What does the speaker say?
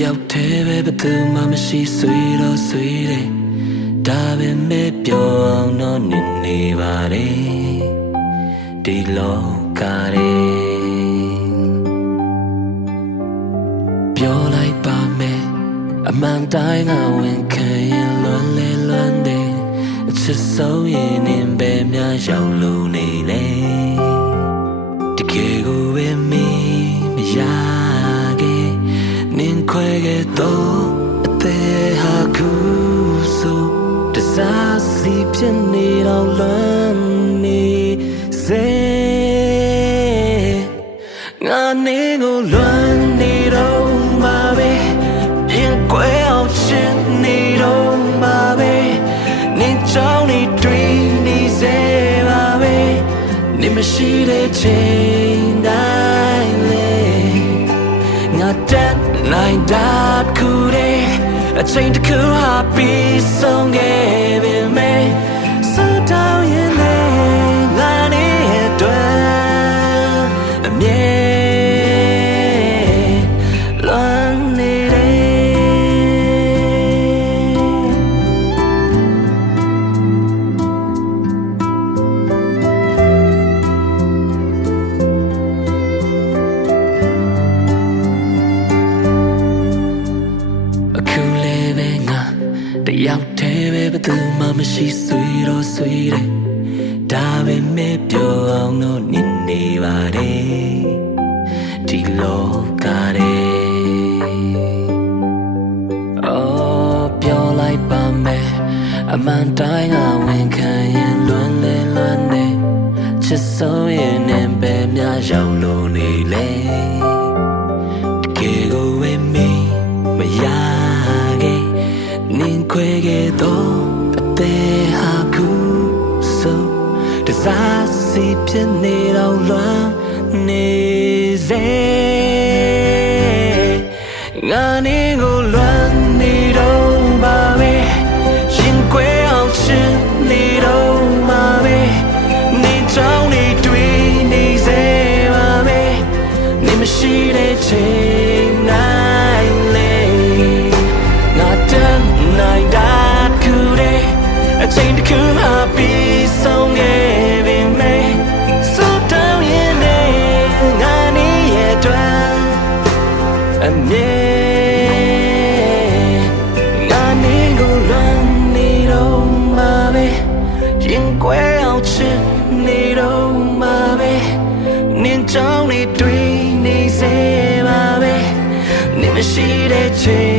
ရောက်သေးပဲဘယ်သူမှမရှိဆွေတော့ဆွေတယ်ဒါပဲမဲ့ပြောအောင်တော့နေပါတယ်ဒီလောကရဲ့ပြောလိုက်ပါမယ်အမှန်တိုင်းကဝင်ခံရင်လွန်လေလွန်တယ်အချစ်ဆုံးရင်နင်ပဲများရောက်လို့နေလေတကယ်ကိုပဲမင်းမရခဲ့နင်ခွဲခဲ့တော့အသေးဟာကူဆိုတစားစီဖြစ်နေတော့လွန်နေစေငါနေကိုလွန်နေတော့မှာပဲရင်ကွဲအောင်ချင်နေတော့မှာပဲနင်ကြောင့်နေတွေ့နေစေပါပဲနင်မရှိတဲ့ချိန်တိုင်းလေငါတက်နိုင်တာခုတဲ့အချိန်တစ်ခုဟာပြီးဆုံးခဲ့ပြီမေဆိုတော့ရင်လေငါနေအတွက်အမြဲလွန်နေတယောက်တည်းပဲဘယ်သူမှမရှိဆွေတော့ဆွေတယ်ဒါပဲမဲ့ပြောအောင်တော့နေပါတယ်ဒီလောကရဲ့အော်ပြောလိုက်ပါမယ်အမှန်တိုင်းကဝင်ခံရင်လွန်လေလွန်နေချစ်ဆုံးရင်နဲ့ပဲများရောက်လို့နေလေတကယ်ကိုဝေးမီမရခဲ့နင်ခွဲခဲ့တော့အသေးဟာကူဆိုတစားစီဖြစ်နေတော့လွမ်းနေစေငါနေကိုလွမ်းနေတော့ပါပဲရင်ခွဲအောင်ချင်နေတော့ပါပဲနင်ကြောင့်နေတွေ့နေစေပါပဲနင်မရှိတဲ့ချိန်တိုင်းလေငါတန်းနိုင်တာခုတဲ့အချိန်တစ်ခုဟာပြီးဆုံးခဲ့ပြီမေဆိုတော့ရင်လေငါနေရဲ့အတွက်အမြဲငါနေကိုလွန်နေတော့မှာပဲရင်ကွဲအောင်ချစ်နေတော့မှာပဲနင်ကြောင့်နေတွေ့နေစေပါပဲနင်မရှိတဲ့ချိန်